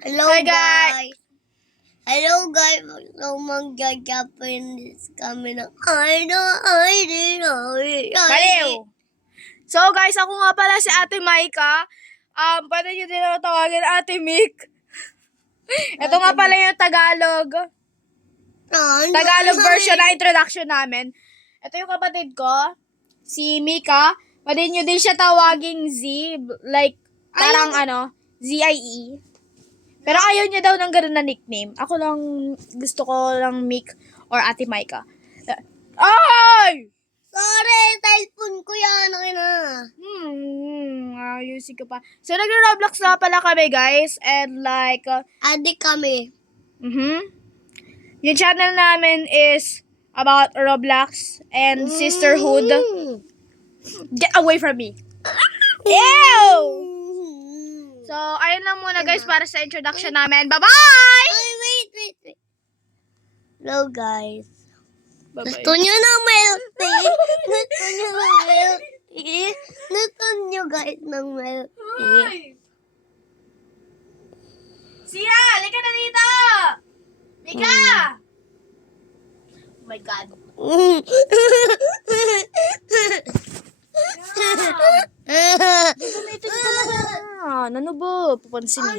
Hello Hi, guys. Hello guys. So mag-Japanese kami ng Baliw! So guys, ako nga pala si Ate Maika. Pwede nyo din ako tawagin Ate Mick. Ito nga pala yung Tagalog version na introduction namin. Ito yung kapatid ko, si Mika. Pwede nyo din siya tawaging Z, like parang Z-I-E. Pero ayaw niya daw ng ganun na nickname. Ako lang, gusto ko lang Mick or Ate Maika. Ay! Sorry, cellphone ko yan. Okay na. Ayusin ko pa. So, nag-Roblox na pala kami, guys. And like, Adik kami. yung channel namin is about Roblox and sisterhood. Get away from me. Ew! So, ayun lang muna, guys, para sa introduction namin. Bye-bye! Ay, wait. Hello guys. Bye-bye. Gusto nyo ng milk tea? Gusto nyo ng milk tea? Gusto nyo guys ng milk tea? Hoy! Sia, halika na dito! Mika! Oh my God. Gagamitin ko na. Ano ba? Papansin mo.